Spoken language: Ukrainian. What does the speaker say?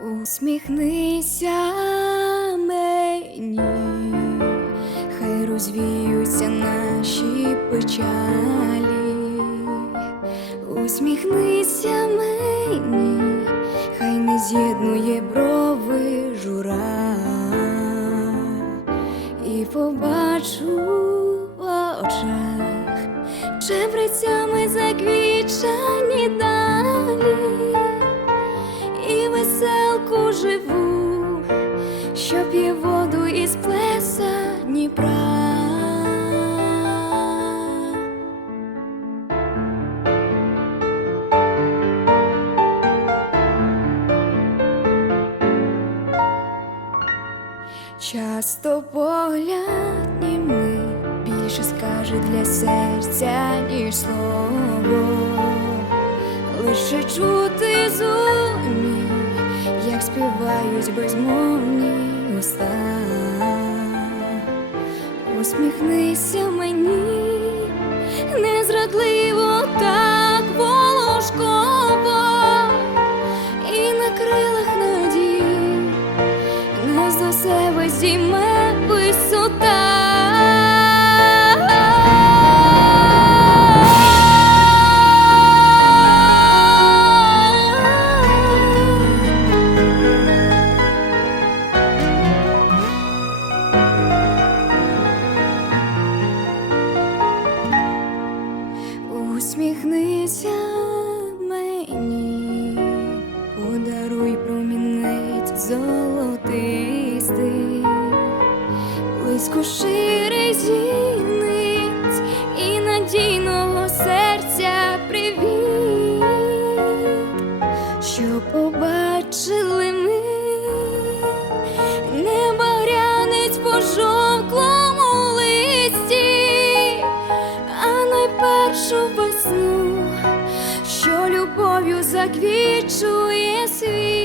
Усміхнися мені, хай розвіються наші печалі, усміхнися мені, хай не з'єднує брови жура, і побачу в очах чебрецями заквічані живу, що п'є воду із плеса Дніпра. Часто погляд німий більше скаже для серця, ніж слово лише чути співають безмовні уста. Усміхнися мені, незрадливо так волошково, і на крилах надій. Нас до себе зійме золотистий, близько ширий зіниць і надійного серця привіт, що побачили ми небо грянець по жовклому листі, а найпершу весну, що любов'ю заквічує світ.